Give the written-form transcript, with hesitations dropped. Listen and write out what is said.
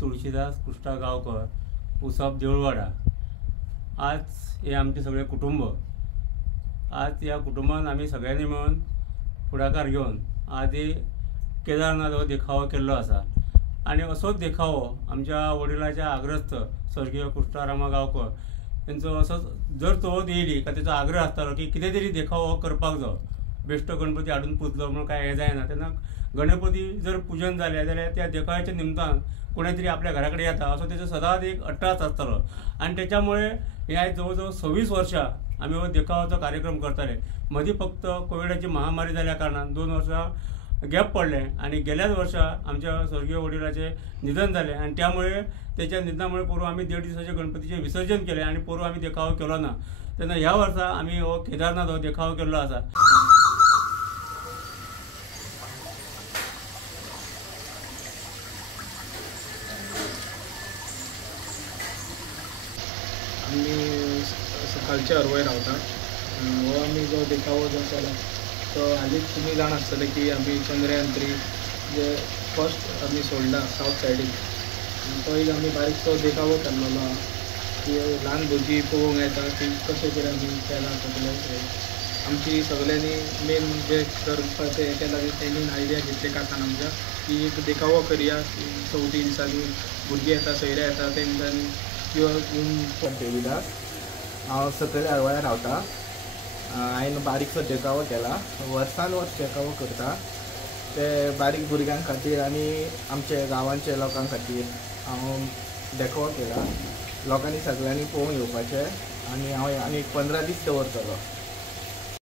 तुळशीदास कृष्णा गावकर, उसप देऊळवाडा। आज हे आमचे सगळे कुटुंब, आज या कुटुंबान आम्ही सगळ्यांनी मिळून फुडाकार घेऊन आज केदारनाथ हो देखावो केल्लो आसा। आणि असोच देखावो आमच्या वडिलांच्या आग्रस्त स्वर्गीय कृष्णारामा गावकर यांचो असोच जर चवथ येयली का तेचो आग्रह आसतालो की कितें तरी देखावो हो करपाक जाय, बेश्टो गणपती हाडून पुजलो म्हणून काय हे जायना। तेन्ना गणपती जर पूजन जालें जाल्यार त्या देखाव्याच्या निमतान कोणें तरी आपल्या घरा कडेन येता असो तेचो सदांच एक अट्टास आसतालो। आणि त्याच्यामुळे हे आयज जवळ जवळ 26 वर्सां आमी हो देखाव्याचो कार्यक्रम करताले। मदीं फक्त कोविडाची महामारी जाल्या कारणान 2 वर्सां गॅप पडले आणि गेल्याच वर्षा आमच्या स्वर्गीय वडिलाचे निधन झाले आणि त्यामुळे त्याच्या निधनामुळे पूर्व आम्ही 1.5 दिवसाचे गणपतीचे विसर्जन केले आणि पूर्व आम्ही देखावो केलो ना। तेन्ना ह्या वर्सा आम्ही हो केदारनाथ हो देखावो केल्लो आसा। आम्ही सकाळच्या हरवय रावता। हो आम्ही जो देखावो जो केला तो हालींच तुम्ही जाण आसतले की आम्ही चंद्रयान 3 जे फर्स्ट आम्ही सोडला साऊथ सायडीक, तो एक आम्ही बारीकसो देखावो केल्लो की ल्हान भुरगीं पळोवंक येता की कशें कितें आमी केलां सगळें। आमची सगळ्यांनी मेन जे करपाचें हें केलां तेणी आयडिया घेतले काकान आमच्या की एक देखावो करया चवथी दिसांनी भुरगीं येता सयऱ्या येता तेंच्यांनी किंवा देविदास। हांव सकयल हरवळ्या रावता। हांवें बारीकसो देखावो केला, वर्सान वर्स देखावो करता ते बारीक भुरग्यां खातीर आनी आमचे गांवांचे लोकां खातीर हांव देखावो केला। लोकांनी सगळ्यांनी पळोवंक येवपाचें आनी हांव आनी 15 दीस दवरतलो।